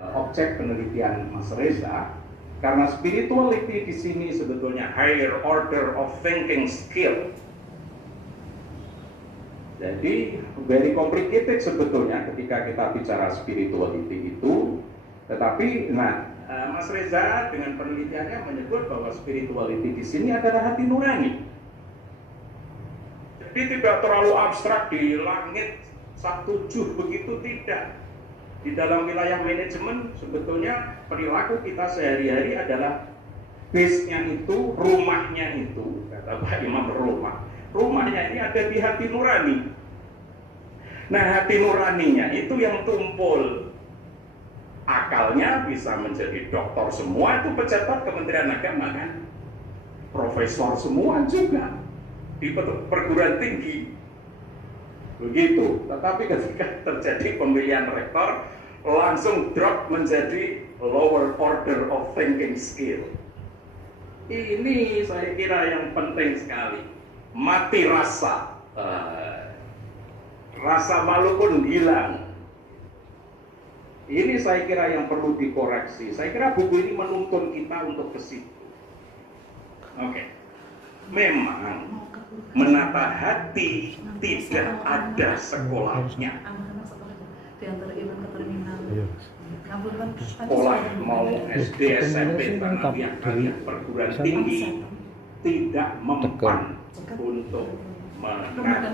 objek penelitian Mas Reza, karena spirituality di sini sebetulnya higher order of thinking skill. Jadi very complicated sebetulnya ketika kita bicara spirituality itu. Tetapi, Mas Reza dengan penelitiannya menyebut bahwa spirituality di sini adalah hati nurani. Jadi tidak terlalu abstrak di langit 1-7 begitu, tidak. Di dalam wilayah manajemen sebetulnya perilaku kita sehari-hari adalah base-nya itu, rumahnya itu, kata Pak Imam rumahnya ini ada di hati nurani. Nah, hati nuraninya itu yang tumpul. Akalnya bisa menjadi doktor semua, itu pejabat Kementerian Agama kan, profesor semua juga di perguruan tinggi. Begitu, tetapi ketika terjadi pemilihan rektor langsung drop menjadi lower order of thinking skill. Ini saya kira yang penting sekali. Mati rasa, rasa malu pun hilang. Ini saya kira yang perlu dikoreksi. Saya kira buku ini menuntun kita untuk ke situ. Oke. Memang menata hati tidak ada sekolahnya. Sekolah mau SD, SMP, tanggal perguruan tinggi tidak mempan untuk menata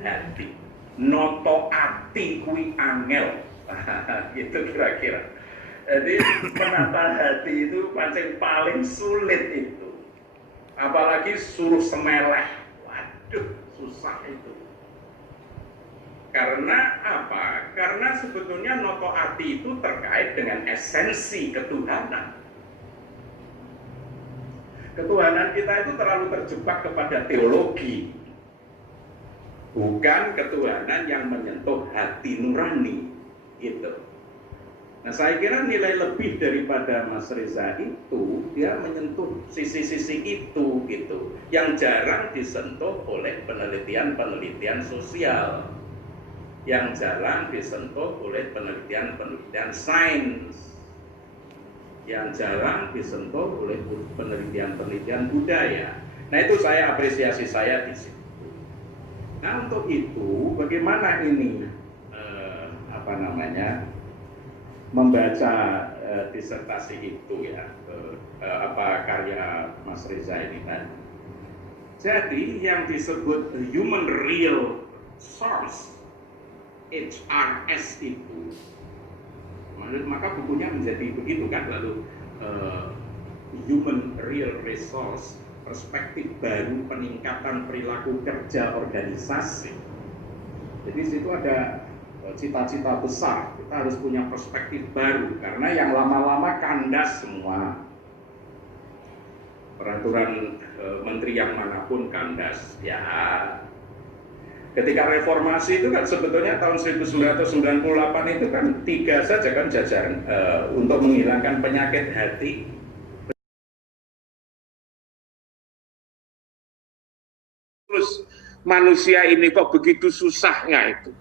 hati. Noto ati kui angel, gitu kira-kira. Jadi menata hati itu paling sulit itu. Apalagi suruh semeleh, waduh susah itu. Karena apa? Karena sebetulnya noto ati itu terkait dengan esensi ketuhanan. Ketuhanan kita itu terlalu terjebak kepada teologi, bukan ketuhanan yang menyentuh hati nurani, gitu. Nah, saya kira nilai lebih daripada Mas Reza itu, dia menyentuh sisi-sisi itu, gitu, yang jarang disentuh oleh penelitian-penelitian sosial, yang jarang disentuh oleh penelitian-penelitian sains, yang jarang disentuh oleh penelitian-penelitian budaya. Nah, itu saya apresiasi saya di situ. Nah, untuk itu bagaimana ini membaca disertasi itu ya, karya Mas Reza ini tadi. Jadi yang disebut human real source HRS itu, maka bukunya menjadi begitu kan, lalu human real resource, perspektif baru peningkatan perilaku kerja organisasi. Jadi situ ada cita-cita besar, kita harus punya perspektif baru, karena yang lama-lama kandas semua. Peraturan menteri yang manapun kandas, ya. Ketika reformasi itu kan sebetulnya tahun 1998 itu kan 3 saja kan jajaran untuk menghilangkan penyakit hati. Terus manusia ini kok begitu susahnya itu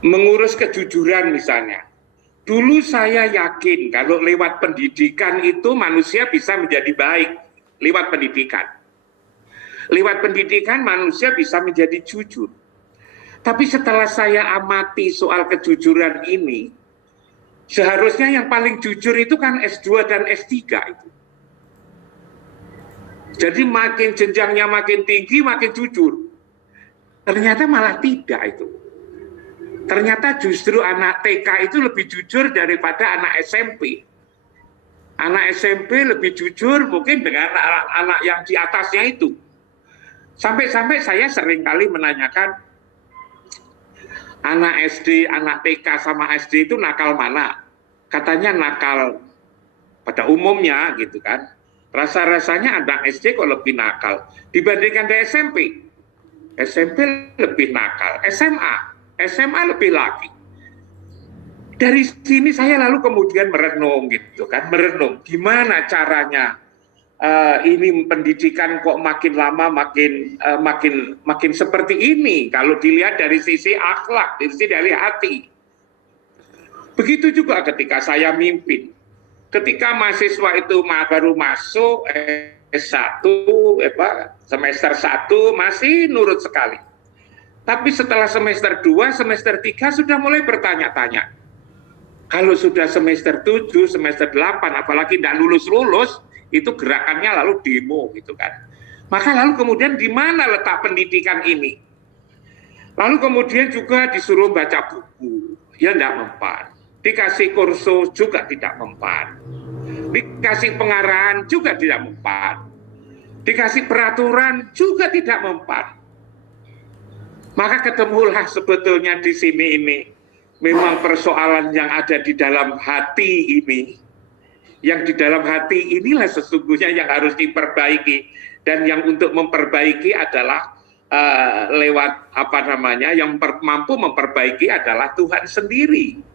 mengurus kejujuran misalnya. Dulu saya yakin kalau lewat pendidikan itu manusia bisa menjadi baik, lewat pendidikan. Lewat pendidikan manusia bisa menjadi jujur. Tapi setelah saya amati soal kejujuran ini, seharusnya yang paling jujur itu kan S2 dan S3 itu. Jadi makin jenjangnya makin tinggi, makin jujur. Ternyata malah tidak itu. Ternyata justru anak TK itu lebih jujur daripada anak SMP. Anak SMP lebih jujur mungkin dengan anak-anak yang di atasnya itu. Sampai-sampai saya sering kali menanyakan, anak SD, anak TK sama SD itu nakal mana? Katanya nakal pada umumnya gitu kan. Rasa-rasanya anak SD kok lebih nakal dibandingkan dari SMP. SMP lebih nakal, SMA lebih lagi. Dari sini saya lalu kemudian merenung gitu kan, gimana caranya ini pendidikan kok makin lama makin seperti ini kalau dilihat dari sisi akhlak, dari sisi dari hati. Begitu juga ketika saya mimpin. Ketika mahasiswa itu baru masuk S1, semester 1 masih nurut sekali. Tapi setelah semester 2, semester 3 sudah mulai bertanya-tanya. Kalau sudah semester 7, semester 8, apalagi tidak lulus-lulus, itu gerakannya lalu demo gitu kan. Maka lalu kemudian di mana letak pendidikan ini? Lalu kemudian juga disuruh baca buku, ya tidak mempan. Dikasih kursus juga tidak mempan. Dikasih pengarahan juga tidak mempan. Dikasih peraturan juga tidak mempan. Maka ketemulah sebetulnya di sini ini memang persoalan yang ada di dalam hati ini. Yang di dalam hati inilah sesungguhnya yang harus diperbaiki, dan yang untuk memperbaiki adalah lewat yang mampu memperbaiki adalah Tuhan sendiri.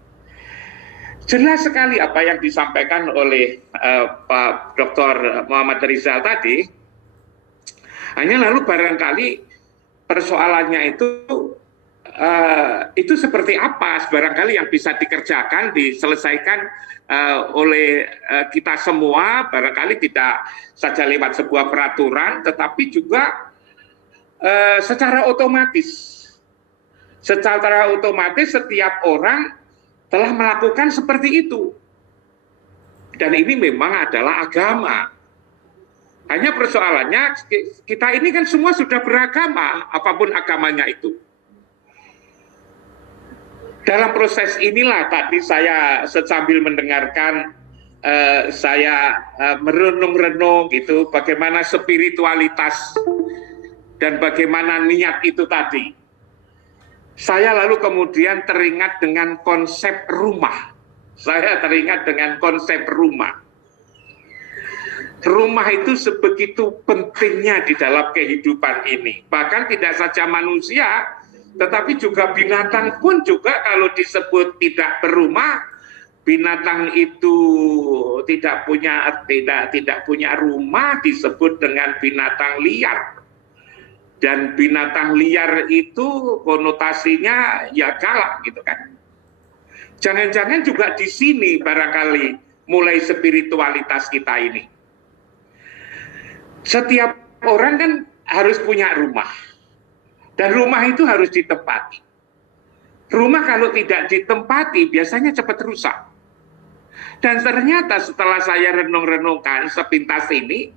Jelas sekali apa yang disampaikan oleh Pak Dr. Muhammad Rizal tadi. Hanya lalu barangkali persoalannya itu seperti apa barangkali yang bisa dikerjakan, diselesaikan oleh kita semua, barangkali tidak saja lewat sebuah peraturan, tetapi juga secara otomatis. Secara otomatis setiap orang telah melakukan seperti itu. Dan ini memang adalah agama. Hanya persoalannya kita ini kan semua sudah beragama, apapun agamanya itu. Dalam proses inilah tadi saya sambil mendengarkan, saya merenung-renung gitu, bagaimana spiritualitas dan bagaimana niat itu tadi. Saya lalu kemudian teringat dengan konsep rumah. Saya teringat dengan konsep rumah. Rumah itu sebegitu pentingnya di dalam kehidupan ini. Bahkan tidak saja manusia, tetapi juga binatang pun juga kalau disebut tidak berumah, binatang itu tidak punya rumah disebut dengan binatang liar. Dan binatang liar itu konotasinya ya galak gitu kan. Jangan-jangan juga di sini barangkali mulai spiritualitas kita ini. Setiap orang kan harus punya rumah. Dan rumah itu harus ditempati. Rumah kalau tidak ditempati biasanya cepat rusak. Dan ternyata setelah saya renung-renungkan sepintas ini,